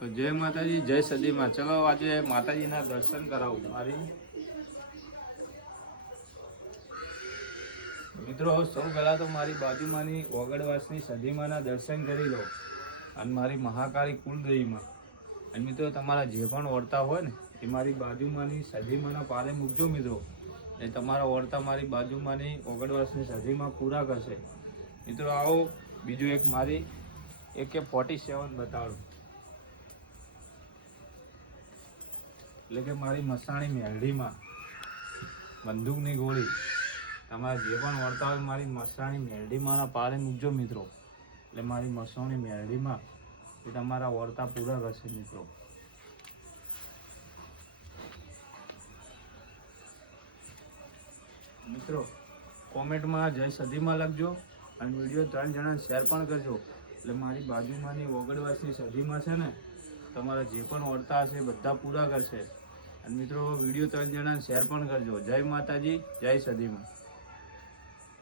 તો જય માતાજી, જય સદીમાં. ચલો આજે માતાજીના દર્શન કરાવું મારી મિત્રો. સૌ પહેલા તો મારી બાજુમાંની ઓગણવાસની સદીમાના દર્શન કરી લો અને મારી મહાકાળી કુલદેવીમાં. અને મિત્રો તમારા જે પણ ઓળતા હોય ને એ મારી બાજુમાંની સદીમાના પારે મૂકજો મિત્રો. એ તમારા ઓળતા મારી બાજુમાંની ઓગણવાસની સદીમાં પૂરા કરશે મિત્રો. આવો બીજું એક મારી AK-47 બતાડું, એટલે કે મારી મસાણી મેલડીમાં બંદૂકની ગોળી. તમારે જે પણ વળતા હોય મારી મસાણી મેલડીમાંના પારે મૂકજો મિત્રો. એટલે મારી મસાણી મેલડીમાં એ તમારા વળતા પૂરા કરશે મિત્રો. મિત્રો કોમેન્ટમાં જય સદીમાં લખજો અને વિડીયો 3 જણાને શેર પણ કરજો. એટલે મારી બાજુમાંની ઓગણવાસની સદીમાં છે ને તમારા જે પણ વળતા હશે બધા પૂરા કરશે. અને મિત્રો વિડીયો 3 જણાને શેર પણ કરજો. જય માતાજી, જય સદીમાં.